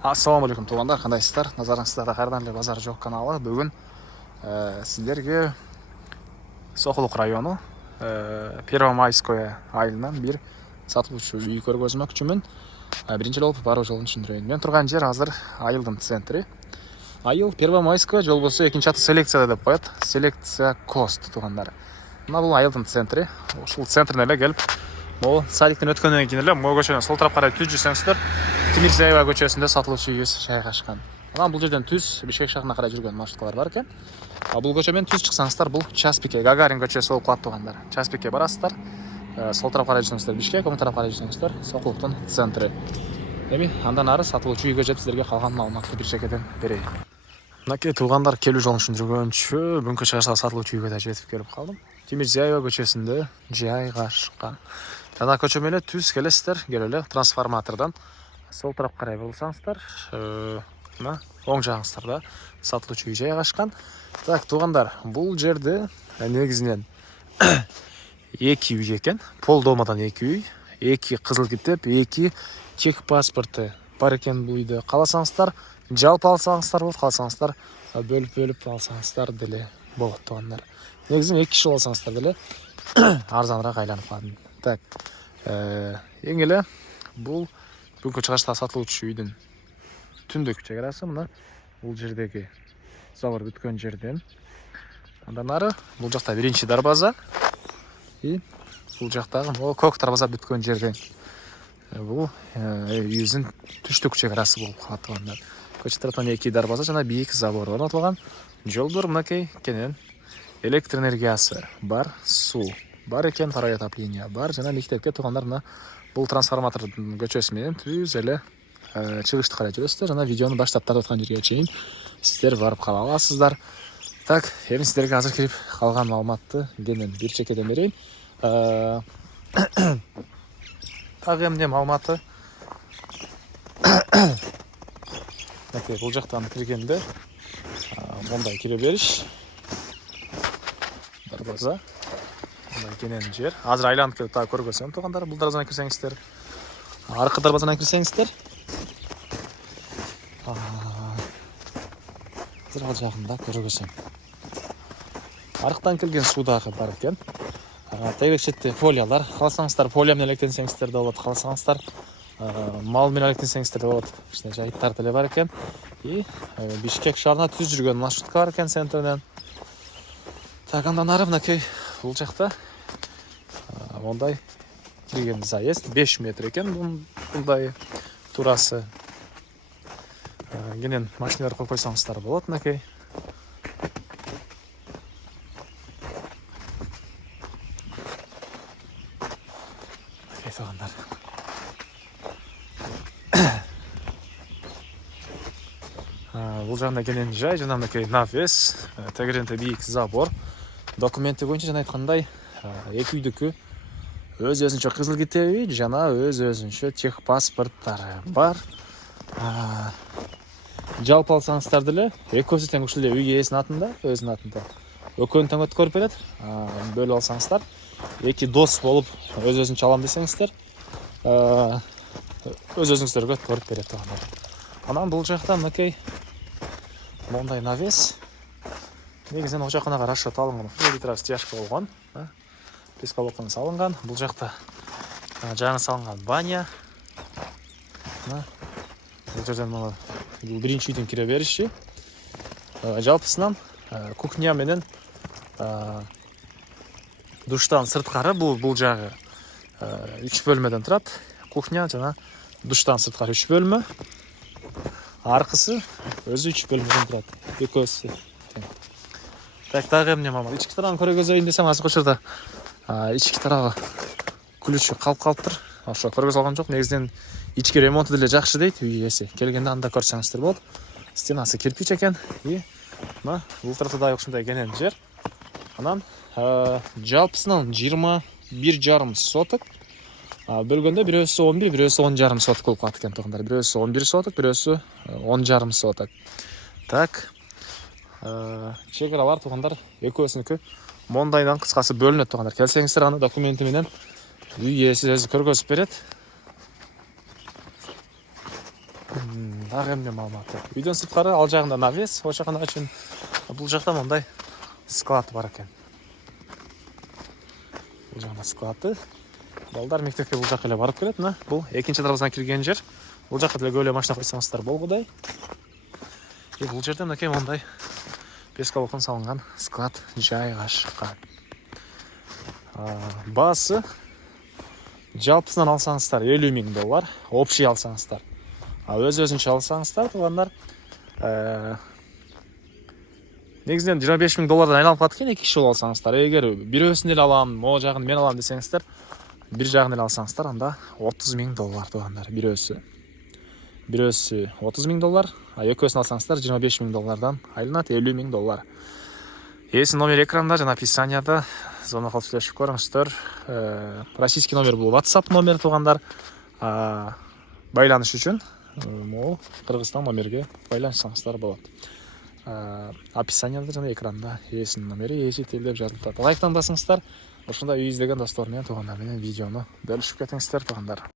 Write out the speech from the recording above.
Ассалаумағалейкум туғандар, қандайсыздар? Назарыңызда қайырдан эле базар жоқ каналы. Бүгін сіздерге Сокулук району Первомайское айылынан бир сатылуучу үй көргөзмөкчүмүн. Биринчи болуп баруу жолун түшүндүрөйүн. Мен турган жер азыр айылдын центри. Айыл Первомайское, жол болсо экинчи аты селекция деп коет. Селекция Кост тугандар. Мына бул айылдын центри. Ушул центрине эле келип, могу садиктен өткөндөн кийин эле могу көчөнүн сол тарап карай түз жүрсөңүздөр, Тимирзаева көчөсүндө сатылуучу үй жайгашкан. Анан бул жерден түз Бишкек шаарына карай жүргөн маршруткалар бар экен. Бул көчөмөн түз чыксаңыздар, бул час пике Гагарин көчөсү болуп калат тугандар. Час пике барасыздар. Сол тарап карай жүрсөңүздөр Бишкек, оң тарап карай жүрсөңүздөр Сокулуктун центри. Эми андан ары сатылуучу үйгө жетип силерге калган маалыматты бир чекеден берейин. Мынакей туугандар, келүү жолун түшүндүргөнчү бүгүнкү чыгышта сатылуучу үйгө да жетип келип калдым. Тимирзаева көчөсүндө жайгашкан. Жана көчөмө эле түз келесиздер, келип эле трансформатордон сол тарап карай бурулсаңыздар, мына оң жагыңыздарда сатылуучу үй жайгашкан. Так, туугандар, бул жерде негизинен эки үй экен. Пол домадан эки үй, эки кызыл китеп, эки чек паспорты бар экен бул үйдө. Кааласаңыздар жалпы алсаңыздар болот, кааласаңыздар бөлүп алсаңыздар деле болот туугандар. Негизинен эки киши алсаңыздар деле арзаныраак айланып калат. Так, эң эле бул бүгүнкү чыгышта сатылуучу үйдүн түндүк чек мына бул жердеги забор бүткөн жерден. Андан ары бул жакта биринчи дарбаза, бул жактагы көк дарбаза бүткөн жерден. Бул үйүбүздүн түштүк чек болуп калат тугандар. Көчө тараптан эки дарбаза жана бийик забор орнотулган. Жолдор мынакей кенен, электр энергиясы бар, суу бар экен, парай отопление бар жана мектепке туугандар мына бул трансформатордун көчөсү менен түз эле чыгышты карай жүрөсүздөр жана видеону баштап тартып аткан жерге чейин сиздер барып кала аласыздар. Так, эми сиздерге азыр кирип калган маалыматты кенен бир чекеден берейин. Дагы эмне маалыматы? Мынакей бул жактан киргенде мындай кире бериш. Дарбаза. Мындай кенен жер. Азыр айланып келип дагы көргөзөм туугандар. Бул дарбазадан кирсеңиздер, аркы дарбазадан кирсеңиздер, азыр ал жагында көргөзөм. Арктан келген суу дагы бар экен. Тегерек четте фолиялар. Кааласаңыздар фолия менен электенсеңиздер да болот, кааласаңыздар мал менен электенсеңиздер да болот. Ушундай жайыттар деле бар экен. Бишкек шаарына түз жүргөн маршрутка бар экен центринен. Так, андан ары мынакей бул жакта мондай кирген заезд 5 метр экен, мындай турасы. Кенен машиналар коюп койсоңуздар болот мынакей. Туугандар. Бул жагында кенен жай жана мынакей навес, тегеренте бийик забор. Документи боюнча жана айткандай, эки үйдүкү өз-өзүнчө кызыл китеби жана өз-өзүнчө тех паспорттары бар. Жалпы алсаңыздар деле экөөсү тең ушул эле үй ээсинин атында, өзүнүн атында. Экөөнү тең өткөрүп берет. Бөлүп алсаңыздар, эки дос болуп өз-өзүнчө алам десеңиздер, өз-өзүңүздөргө өткөрүп берет туугандар. Анан бул жакта мынакей мондай навес. Негизинен ожаканага расчет алынган, литр стяжка болгон, пескалокон салынган. Бул жакта жаңы салынган баня. Бул жерден бул биринчи үйдүн кире бериши. Жалпысынан кухня менен душтан сырткары бул жагы 3 бөлмөдөн турат. Кухня жана душтан сырткары 3 бөлмө. Аркысы өзү 3 бөлмөдөн турат. Экөөсү. Так, дагы эмне маалымат? Ички тарабын көргөзөйүн десем, азыркы учурда ички тарабы күлүчү калып калыптыр. Ошо көргөзө алган жок. Негизинен ички ремонту деле жакшы дейт үй ээси. Келгенде анда көрсөңүздөр болот. Стенасы кирпич экен. Мына бул тарапта дагы ушундай кенен жер. Анан жалпысынан 21,5 соток. Бөлгөндө бирөөсү 11, бирөөсү 10,5 соток болуп калат экен туугандар. Бирөөсү 11 соток, бирөөсү 10,5 соток. Так. Чегара бар туугандар, экөөсүнүкү мондайдан кыскасы бөлүнөт туугандар. Келсеңиздер аны документи менен үй ээси өзү көргөзүп берет. Дагы эмне маалыматы? Үйдөн сырткары ал жагында навес, ошол үчүн бул жакта мындай склад бар экен. Бул жакта склады. Балдар мектепке бул жака эле барып келет, мына. Бул экинчи дарбазадан кирген жер. Бул жакка деле көп эле машина койсоңуздар болгудай. Бул жерде мынакей мондай пескалоктон салынган склад жайгашкан. Баасы жалпысынан алсаңыздар $50,000, общий алсаңыздар. Өз-өзүнчө алсаңыздар, туугандар, негизинен $25,000 айланып калат экен, 2 киши болуп алсаңыздар. Эгер бирөөсүн эле алам, могу жагын мен алам десеңиздер, бир жагын эле алсаңыздар, анда $30,000 туугандар, бирөөсү. Бирөөсү $30,000, экөөсүн алсаңыздар $25,000 айланат, $50,000. Ээси номер экранда жана описанияда, зона калып сүйлөшүп көрүңүздөр. Российский номер бул WhatsApp номер туугандар. Байланыш үчүн могу Кыргызстан номерге байланышсаңыздар болот. Описанияда жана экранда ээсинин номери, ээси тилдеп жазылып турат. Лайктан басыңыздар. Ошондой үй издеген достор менен, туугандар менен видеону бөлүшүп кетиңиздер, туугандар.